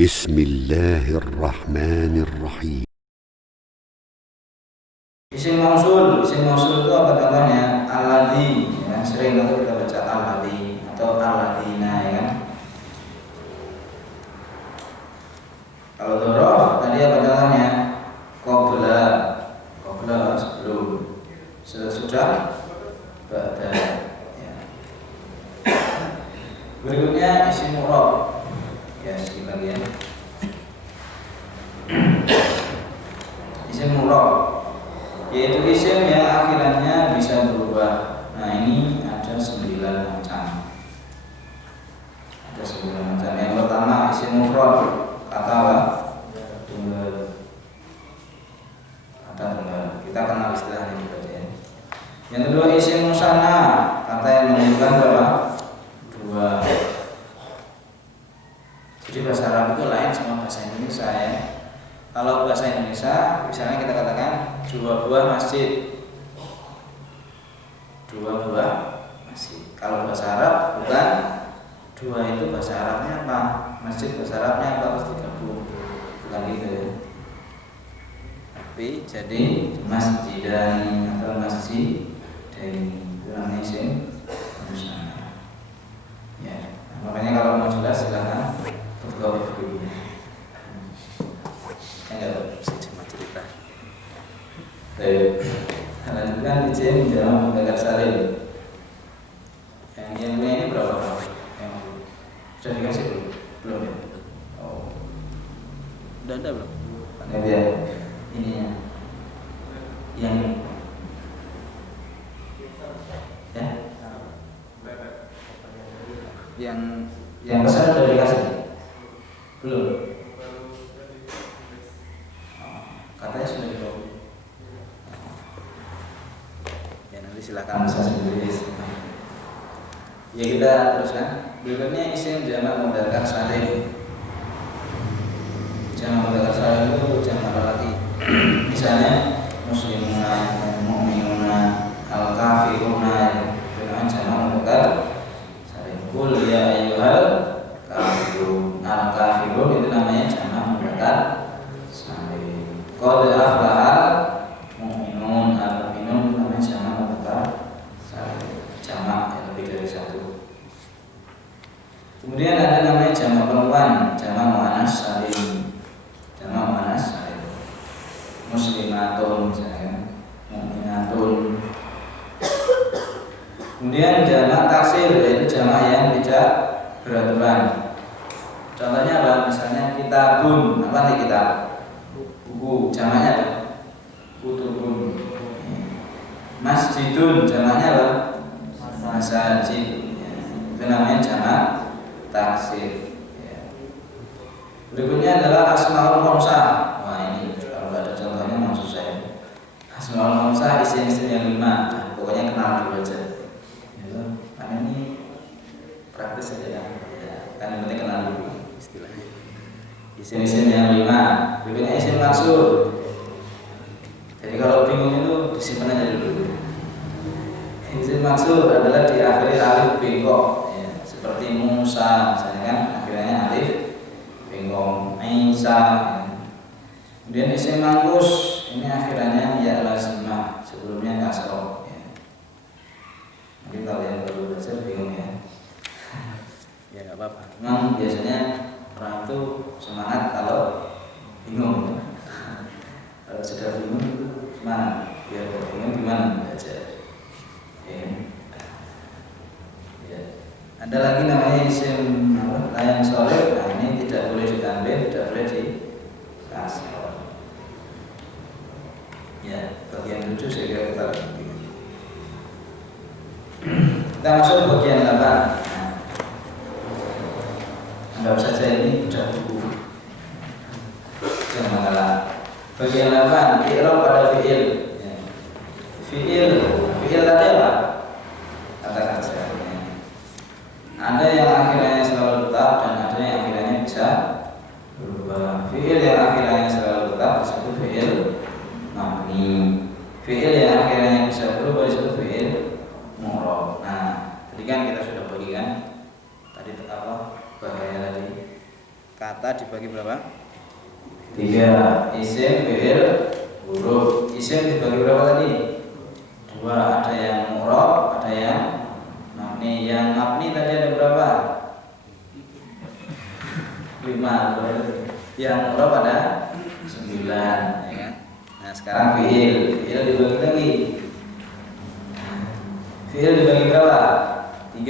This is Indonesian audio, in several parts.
بسم الله الرحمن الرحيم. Isim mausul itu apa contohnya? Alladzi, ya, sering kita baca alladzi atau alladzina, ya kan? Kalau dzaraf tadi apa contohnya? Qabla sebelum, sesudah, ba'da, ya. Berikutnya isim mu'rab, ya sedikit lagi ya. Isim mu'rab yaitu isim yang akhirannya bisa berubah. Nah, ini ada 9 macam. Yang pertama isim mufrad, kata apa? Tunggal. Kata tunggal. Kita kenal istilahnya juga ya. Yang kedua isim musanna, kata yang menunjukkan berapa? 2. Jadi bahasa Arab itu lain sama bahasa Indonesia ya. Kalau bahasa Indonesia, misalnya kita katakan 2 buah masjid. 2 buah masjid. Kalau bahasa Arab bukan 2 itu bahasa Arabnya apa? Masjid bahasa Arabnya apa? Harus digabung. Bukan gitu ya. Tapi jadi masjidan atau masjid dan itu namanya isim musanna. Ya, makanya kalau mau jelas silakan fotokopi dulu. Cuma cerita. Baik, lanjutkan isim dalam mudzakkar salim. Yang punya ini berapa? Yang sudah dikasih belum? Belum ya? Oh, udah ada belum? Ini dia, ininya. Yang ya? Yang pesan sudah dikasih? Belum? Katanya sudah dibawa. Ya nanti silakan bisa sendiri. Ya kita teruskan. Berikutnya isim jamak mudzakkar salim. Jamak mudzakkar salim itu jamak lelaki. Misalnya muslimuna, mu'minuna, al-kafiruna. Itu namanya jamak mudzakkar salim. Qul ya ayyuhal kafirun. Al-kafirun itu namanya jamak mudzakkar salim. Qad aflahal mu'minun, al-mu'minun namanya jamak mudzakkar salim. Jamak yang lebih dari 1. Kemudian ada namanya jamak perempuan, jamak muannas salim. Jamak muannas salim. Muslimatun misalnya, mu'minatun. Kemudian jamak taksir yaitu jamak yang tidak beraturan. Contohnya apa? Misalnya kitabun, apa nih kitab? Buku, jamaknya apa? Kutubun. Masjidun, jamaknya apa? Masajid. Itu namanya jamak taksir. Berikutnya adalah asmaul khamsah. Wah ini kalau nggak ada contohnya maksud saya. Asmaul khamsah isim-isim yang 5. Nah, pokoknya kenal dulu aja. Karena ini praktis saja ya. Kan yang penting kenal dulu istilahnya. Isim-isim yang 5. Berikutnya isim maksur. Jadi kalau bingung itu disimpan aja dulu. Isim maksur adalah diakhiri alif bengkok, ya, seperti Musa, misalnya kan akhirnya alif bengkok, Isa. Ya. Kemudian isim mangkus ini akhirannya ya lazimah, sebelumnya kasroh. Ya. Mungkin kalau yang baru belajar bingung ya. Ya nggak apa-apa. Memang biasanya orang itu semangat kalau bingung. Kalau sudah bingung itu semangat. Biar bingung gimana belajar. Ya. Ada lagi namanya isim layan sholih. Nah ini tidak boleh ditambahin, tidak boleh dikasih. Ya, bagian 7 saya kira kita lanjutkan. Kita masuk bagian 8. Nah, anggap saja ini sudah buku. Jangan mengalah. Bagian 8, i'rab pada fi'il. Ya. Fi'il tadi apa? Katakan saja. Ada yang akhirnya selalu tetap dan ada yang akhirnya bisa berubah. Fi'il yang akhirnya selalu tetap disebut fi'il mabni. Fi'il yang akhirnya bisa berubah disebut fi'il mu'rab. Nah, tadi kan kita sudah bagikan tadi apa bahaya tadi kata dibagi berapa? 3. Isim, fi'il, huruf. Isim dibagi berapa tadi? 2. Ada yang mu'rab, ada yang mabni. Yang mabni tadi ada berapa? 5. Yang mu'rab ada 9, ya kan? Nah, sekarang fi'il. Fi'il dibagi lagi. Fi'il dibagi berapa? 3.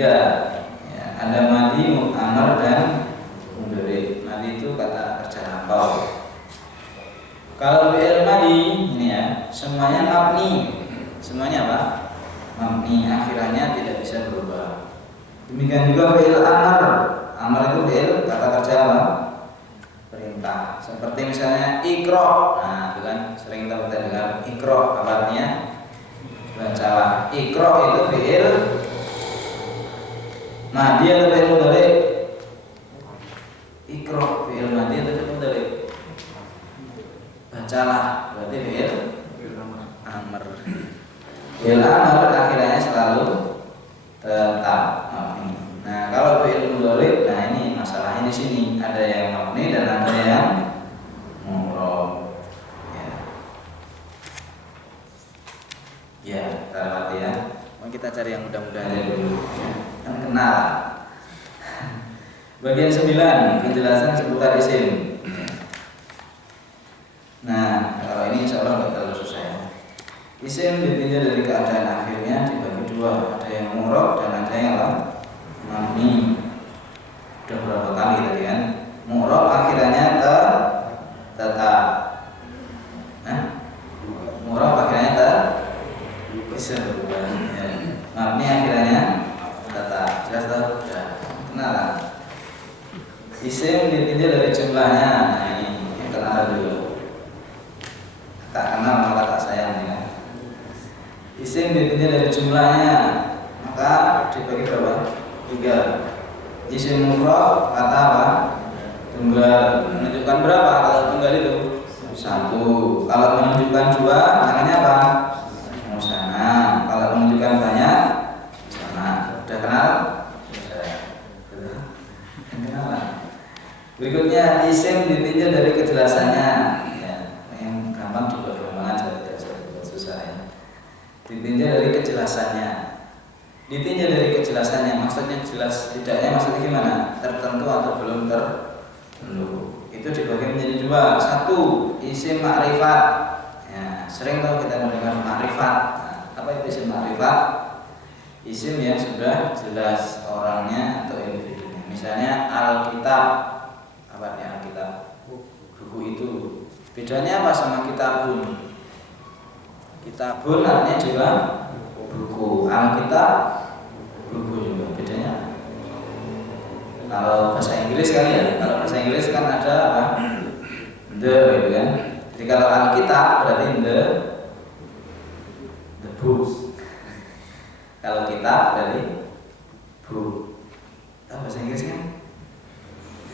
Ya, ada madi, amr, dan mudhari. Madi itu kata kerja lampau. Kalau fi'il madi ini ya, semuanya mabni. Semuanya apa? Mabni, akhirannya tidak bisa berubah. Demikian juga fi'il amr. Amr itu fi'il kata kerja apa? Perintah. Seperti misalnya ikra. Nah, itu kan sering kita dengar ikra, apa artinya? Bacalah. Ikra itu fi'il madi atau fi'il mudhari? Ikra fi'il madi atau fi'il mudhari? Bacalah berarti fi'il amr. Fi'il amr akhirnya selalu tetap mabni. Nah, kalau fi'il mudhari, nah ini masalahnya di sini, ada yang mabni dan ada yang mu'rab. Ya, kita lewati ya. Kita cari yang mudah-mudah aja dulu. Yang kenal. Bagian 9, penjelasan seputar isim. Nah, kalau ini insya Allah nggak terlalu susah ya. Isim ditinjau dari keadaan akhirnya dibagi 2, ada yang mu'rab dan ada yang mabni. Udah berapa kali tadi kan? Mu'rab akhirnya tetap. Mu'rab akhirnya bisa berubah. Ya. Mabni akhirnya tetap. Jelas tahu? Ya. Kenalan. Isim ditinjau dari jumlahnya. Nah ini yang kenalan dulu. Tak kenal maka tak sayang ya. Isim ditinjau dari jumlahnya, maka dibagi berapa? 3. Isim mufrad kata apa? Tunggal. Menunjukkan berapa kalau tunggal itu? 1. Kalau menunjukkan 2 namanya apa? Musanna. Kalau menunjukkan banyak, musanna. Sudah kenal? Sudah. Kenalan. Berikutnya isim ditinjau dari kejelasannya. Yang gampang juga gampang aja, tidak susah ya. Ditinjau dari kejelasannya. Ditinjau dari kejelasannya, maksudnya jelas tidaknya, maksudnya gimana? Tertentu atau belum tertentu. Itu dibagi menjadi 2. 1, isim ma'rifat. Ya, sering tahu kita mendengar ma'rifat. Nah, apa itu isim ma'rifat? Isim yang sudah jelas orangnya atau individunya. Misalnya Alkitab. Apa artinya Alkitab? Buku itu. Bedanya apa sama kitabun? Kitabun artinya juga buku. Alkitab buku juga. Bedanya apa? Kalau bahasa Inggris kan ya, kalau bahasa Inggris kan ada apa? The gitu kan. Jadi kalau Alkitab berarti the book. Kalau kitab berarti book. Tahu bahasa Inggris kan?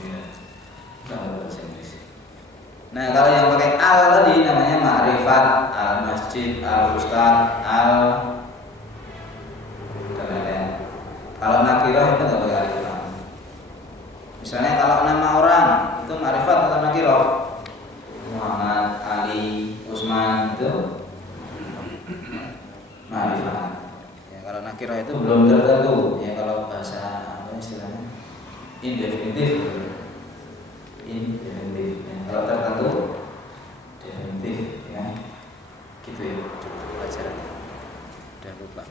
Iya. Tahu bahasa Inggris. Nah, kalau yang pakai al tadi namanya ma'rifat, al masjid, al ustad, al dan lain-lain. Kalau nakirah itu nggak pakai alif lam. Misalnya kalau nama orang itu ma'rifat atau nakirah? Muhammad, Ali, Usman itu ma'rifat. Ya, kalau nakirah itu belum tertentu. Ya, kalau bahasa apa istilahnya? Indefinitif. Indefinitif. Ya, kalau tertentu definitif ya. Gitu ya pelajarannya. Udah lupa.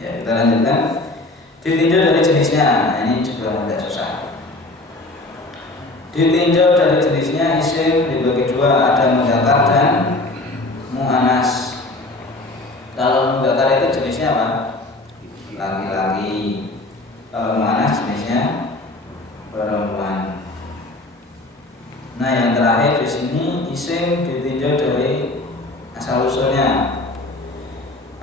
Ya, kita lanjutkan. Ditinjau dari jenisnya. Nah, ini juga tidak susah. Ditinjau dari jenisnya, isim dibagi 2, ada mudzakkar dan muannas. Kalau mudzakkar itu jenisnya apa? Laki-laki. Kalau muannas jenisnya perempuan. Nah, yang terakhir di sini isim ditinjau dari asal usulnya.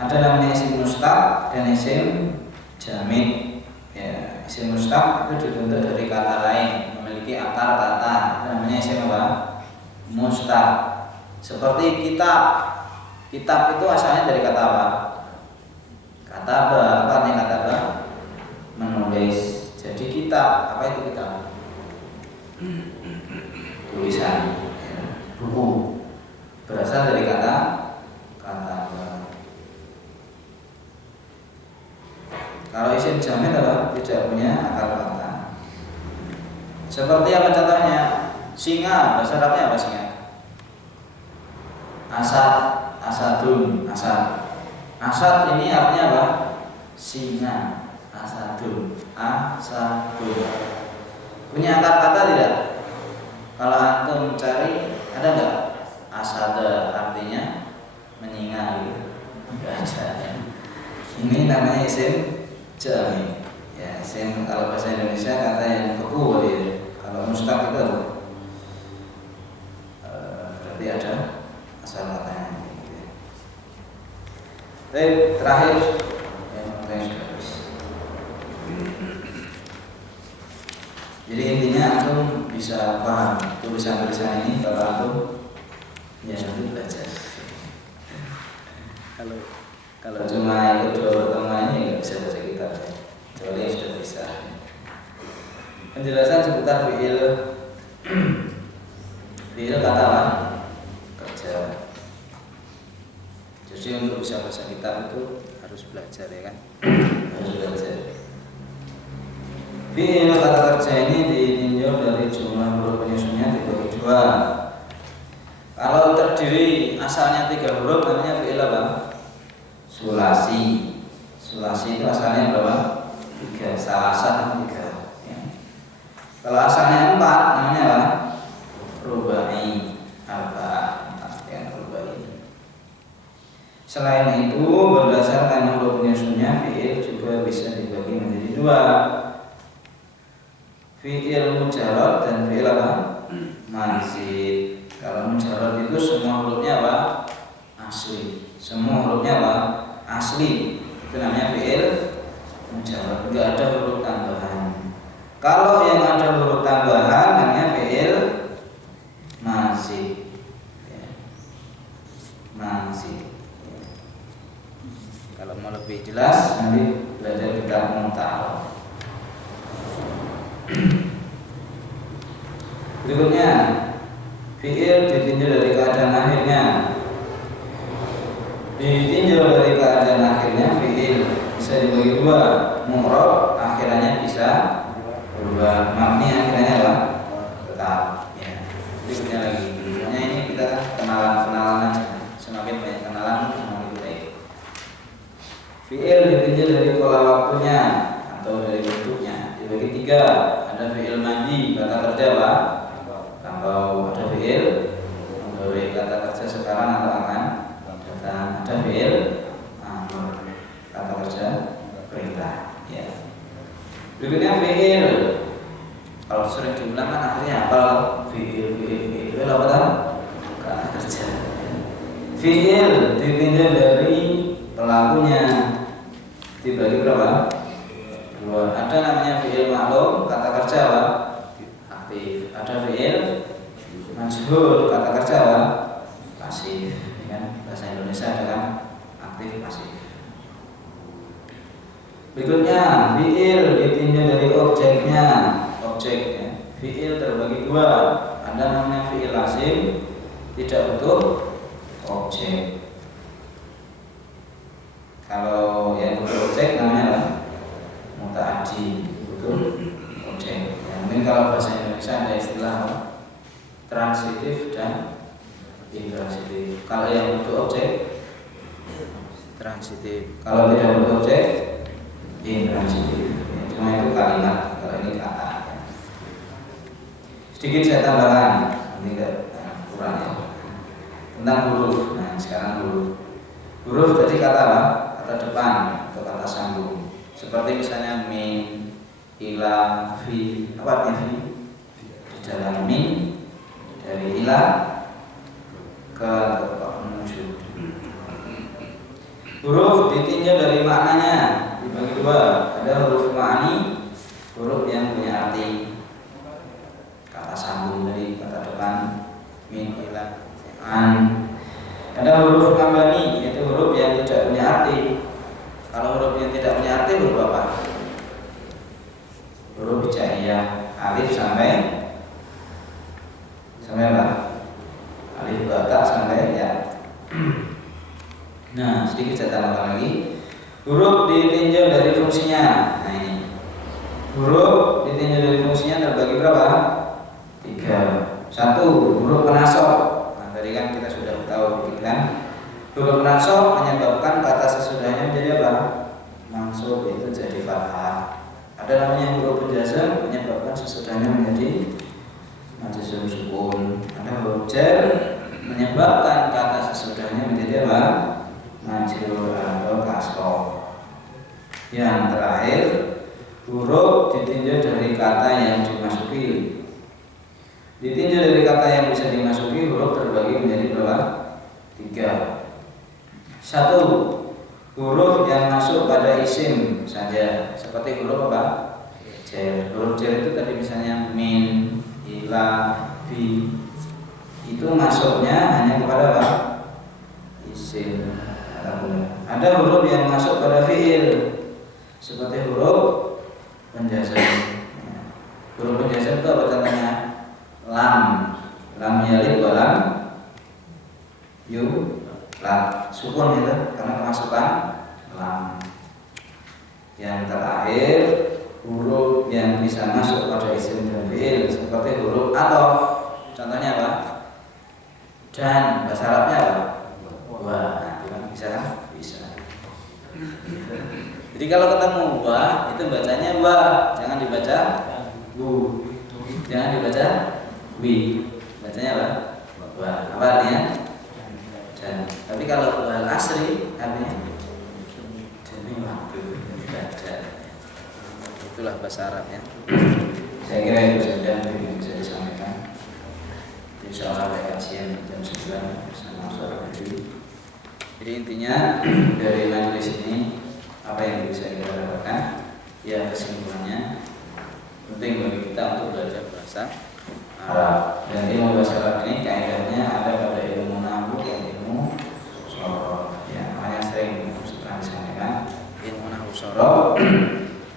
Ada namanya isim mustaq dan isim jamid. Ya, isim mustaq itu dibentuk dari kata lain, memiliki akar kata. Namanya isim apa? Mustaq. Seperti kitab. Kitab itu asalnya dari kata apa? Kata apa? Apa artinya kata apa? Menulis. Jadi kitab. Apa itu kitab? tulisan, ya. Buku berasal dari kata kalau isim jamid adalah tidak punya akar kata. Seperti apa contohnya? Singa, bahasa Arabnya apa singa? Asad, asadun, asad. Asad ini artinya apa? Singa, asadun, asadun. Punya akar kata tidak? Kalau antum cari, ada nggak? Asada artinya menyinga, gitu. Nggak ada. Ya. Ini namanya isim jamid. Ya, isim kalau bahasa Indonesia kata yang beku, ya. Kalau mustaq itu berarti ada asal katanya. Baik, terakhir yang sudah habis. Jadi intinya antum bisa paham tulisan-tulisan ini kalau antum ya nanti belajar. Kalau cuma ikut dua pertemuan ini nggak bisa baca kitab, kecuali sudah bisa. Penjelasan seputar fi'il. Fi'il kata apa? Kerja. Jadi untuk bisa baca kitab itu harus belajar, ya kan? Harus belajar. Fi'il kata kerja ini ditinjau dari jumlah huruf penyusunnya dibagi dua. Kalau terdiri asalnya 3 huruf namanya fi'il apa? Sulasi. Sulasi itu asalnya berapa? 3. Salasah 3. Ya. Kalau asalnya 4 namanya apa? Rubai. Arba'ah. Ya, rubai. Selain itu berdasarkan huruf penyusunnya fi'il juga bisa dibagi menjadi 2. Fi'il mujarrad dan fi'il apa? Mazid. Kalau mujarrad itu semua hurufnya apa? Asli. Semua hurufnya apa? Asli. Itu namanya fi'il mujarrad. Enggak ada huruf tambahan. Kalau yang ada huruf tambahan namanya fi'il mazid. Ya. Mazid. Ya. Kalau mau lebih jelas nanti belajar kitab Mu'tal. Berikutnya fi'il ditinjau dari keadaan akhirnya. Ditinjau dari keadaan akhirnya fi'il bisa dibagi 2. Mu'rab akhirannya bisa berubah, mabni akhirannya apa? Tetap. Ya. Berikutnya lagi. Pokoknya ini kita kenalan aja. Semakin banyak kenalan semakin baik. Fi'il ditinjau dari pola waktunya atau dari bentuknya. Dibagi 3. Ada fi'il madi, kata kerja apa? Lampau. Ada fi'il mudhari, kata kerja sekarang atau akan datang. Ada fi'il amr, kata kerja perintah. Ya. Berikutnya fi'il. Kalau sering diulang kan akhirnya hafal fi'il apa tahu? Kata kerja. Fi'il ditinjau dari pelakunya. Dibagi berapa? 2. Ada namanya fi'il ma'lum, kata kerja apa? Aktif. Ada fi'il majhul, kata kerja apa? Pasif. Ya kan? Bahasa Indonesia ada kan aktif pasif. Berikutnya fi'il ditinjau dari objeknya. Objek ya. Fi'il terbagi 2. Ada namanya fi'il lazim, tidak butuh objek. Kalau yang butuh objek namanya apa? Muta'addi, butuh objek. Ya, mungkin kalau bahasa Indonesia ada istilah apa? Transitif dan intransitif. Kalau yang butuh objek transitif, kalau tidak butuh objek intransitif. Ya, cuma itu kalimat, kalau ini kata. Sedikit saya tambahkan, ini kurang ya. Tentang huruf. Nah, sekarang huruf. Huruf tadi kata apa? Kata depan atau kata sambung. Seperti misalnya min, ila, fi. Apa artinya fi? Di dalam min, dari ila ke menuju. Huruf ditinjau dari maknanya, dibagi 2. Ada huruf ma'ani, huruf yang punya arti. Kata sambung dari kata depan, min, ila, an. Ada huruf mabani, yaitu huruf yang tidak punya arti. Kalau huruf yang tidak punya arti huruf apa? Huruf hijaiyah, alif sampai berapa? 3. 1. Huruf penasab. Nah, tadi kan kita sudah tahu dikit kan. Huruf penasab menyebabkan kata sesudahnya menjadi apa? Mansub, itu jadi fathah. Ada namanya huruf penjazam menyebabkan sesudahnya menjadi majzum sukun. Ada huruf jar menyebabkan kata sesudahnya menjadi apa? Majrur atau kasroh. Yang terakhir, huruf ditinjau dari kata yang dimasuki. Ditinjau dari kata yang bisa dimasuki, huruf terbagi menjadi berapa? 3. 1. Huruf yang masuk pada isim saja, seperti huruf apa? Jar. Huruf jar itu tadi misalnya min, ila, bi. Itu masuknya hanya kepada apa? Isim. Ada huruf yang masuk pada fiil, seperti huruf penjazam. Huruf penjazam itu apa contohnya? Lam, lam yalid wa lam yulad, sukun itu karena kemasukan lam. Yang terakhir, huruf yang bisa masuk pada isim dan fiil, seperti huruf athof. Contohnya apa? Dan, bahasa Arabnya apa? Wa. Bisa kan? Bisa. Jadi kalau ketemu wa, itu bacanya wa, jangan dibaca wu, jangan dibaca wi, bacanya apa? Wa. Apa artinya? Dan. Tapi kalau wal asri artinya demi waktu dibaca. Itulah bahasa Arabnya. Saya kira itu saja yang bisa disampaikan. Insya Allah ada kajian jam 9 bersama saudara Dewi. Jadi intinya dari majelis ini apa yang bisa kita dapatkan? Ya, kesimpulannya penting bagi kita untuk belajar bahasa Arab. Dan ilmu bahasa Arab ini kaidahnya ada pada ilmu nahwu dan ilmu sorof. Ya, makanya sering setelah disampaikan ilmu nahwu sorof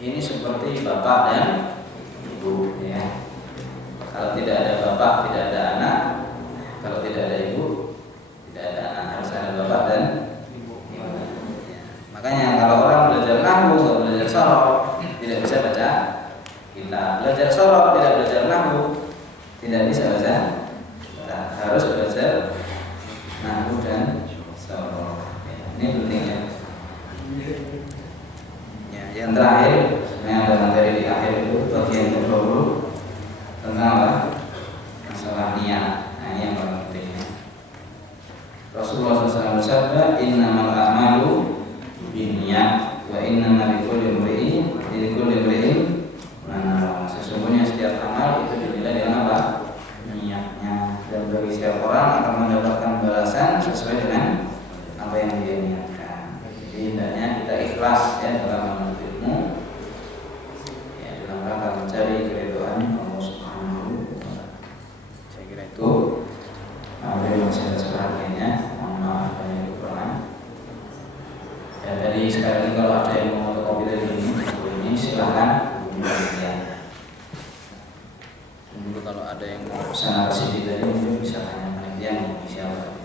ini seperti bapak dan ibu. Ya, kalau tidak ada bapak tidak ada anak, kalau tidak ada ibu tidak ada anak, harus ada bapak dan ibu. Ya. Makanya kalau orang belajar nahwu nggak belajar sorof tidak bisa baca kitab. Belajar sorof tidak belajar nahwu tidak bisa baca kitab. Harus belajar nahwu dan sorof. Ya, ini pentingnya. Ya, yang terakhir, sebenarnya ada materi di akhir itu bagian ke-20 tentang apa? Masalah niat. Nah, ini yang paling pentingnya. Rasulullah SAW bersabda, innamal a'malu binniyat wa innamal likulli imri'in ma nawa. Sesungguhnya setiap amal itu dinilai dengan apa? Niatnya. Dan bagi setiap orang akan mendapatkan balasan sesuai dengan apa yang dia niatkan. Jadi hendaknya kita ikhlas ya dalam menuntut ilmu, ya dalam rangka mencari keridhaan Allah Subhanahu wa taala. Saya kira itu. Terima kasih atas perhatiannya. Mohon maaf banyak kekurangan. Ya, tadi sekali lagi kalau ada yang mau fotokopi dari ini silahkan hubungi ya. Dulu kalau ada yang mau pesan CD tadi mungkin bisa tanya panitia mau siapa.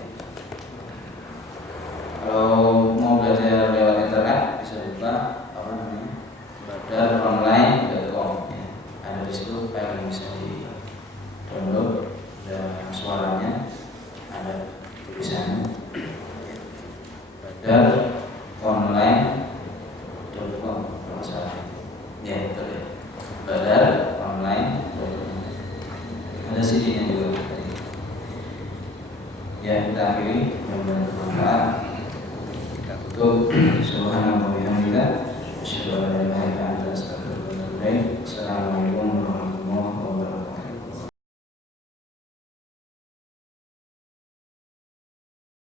Kalau mau belajar lewat internet bisa buka apa namanya badaronline.com ya. Ada di situ file yang bisa di download dan suaranya ada tulisannya badaronline.com kalau salah ya betul ya badaronline.com. Ada CD-nya juga tadi. Ya kita akhiri mudah-mudahan bermanfaat. Kita tutup. Subhanallah wa bihamdika asyhadu an la ilaha illa anta